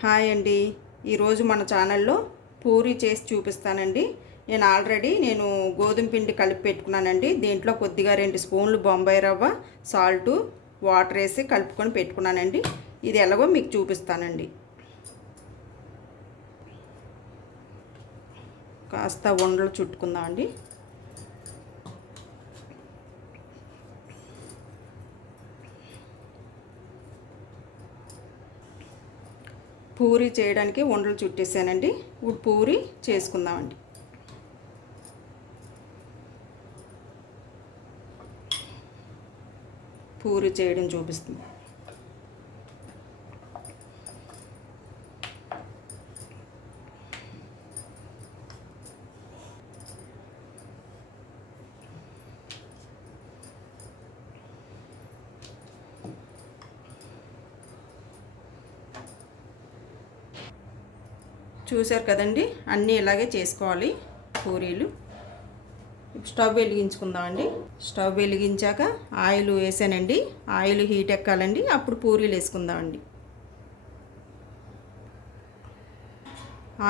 Hi అండి. ఈరోజు మన ఛానల్లో పూరి చేసి చూపిస్తానండి. నేను గోధుమ పిండి కలిపి పెట్టుకున్నానండి. దీంట్లో కొద్దిగా 2 స్పూన్లు బొంబాయి రవ్వ, సాల్టు, వాటర్ వేసి కలుపుకొని పెట్టుకున్నానండి. ఇది ఎలాగో మీకు చూపిస్తానండి. కాస్త ఉండలు చుట్టుకుందామండి. పూరి చేయడానికి ఉండలు చుట్టేసానండి. ఇప్పుడు పూరి చేసుకుందామండి. పూరి చేయడం చూపిస్తుంది. చూశారు కదండి, అన్నీ ఇలాగే చేసుకోవాలి పూరీలు. స్టవ్ వెలిగించుకుందామండి. స్టవ్ వెలిగించాక ఆయిల్ వేసానండి. ఆయిల్ హీట్ ఎక్కాలండి, అప్పుడు పూరీలు వేసుకుందామండి.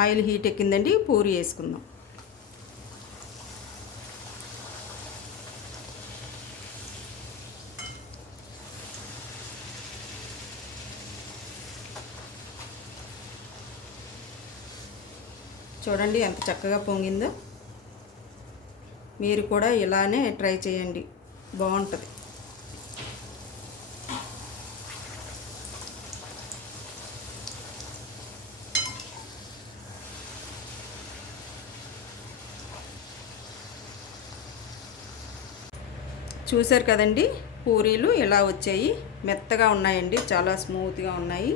ఆయిల్ హీట్ ఎక్కిందండి, పూరి వేసుకుందాం. చూడండి ఎంత చక్కగా పొంగిందో. మీరు కూడా ఇలానే ట్రై చేయండి, బాగుంటుంది. చూశారు కదండి, పూరీలు ఇలా వచ్చాయి. మెత్తగా ఉన్నాయండి, చాలా స్మూత్గా ఉన్నాయి.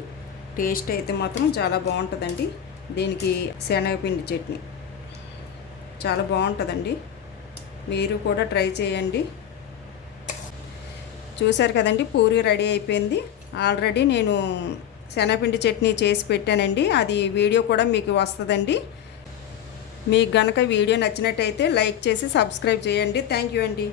టేస్ట్ అయితే మాత్రం చాలా బాగుంటుందండి. దీనికి శనగపిండి చట్నీ చాలా బాగుంటుందండి. మీరు కూడా ట్రై చేయండి. చూశారు కదండి, పూరి రెడీ అయిపోయింది. ఆల్రెడీ నేను శనగపిండి చట్నీ చేసి పెట్టానండి. అది వీడియో కూడా మీకు వస్తుందండి. మీకు గనక వీడియో నచ్చినట్టయితే లైక్ చేసి సబ్స్క్రైబ్ చేయండి. థ్యాంక్ యూ అండి.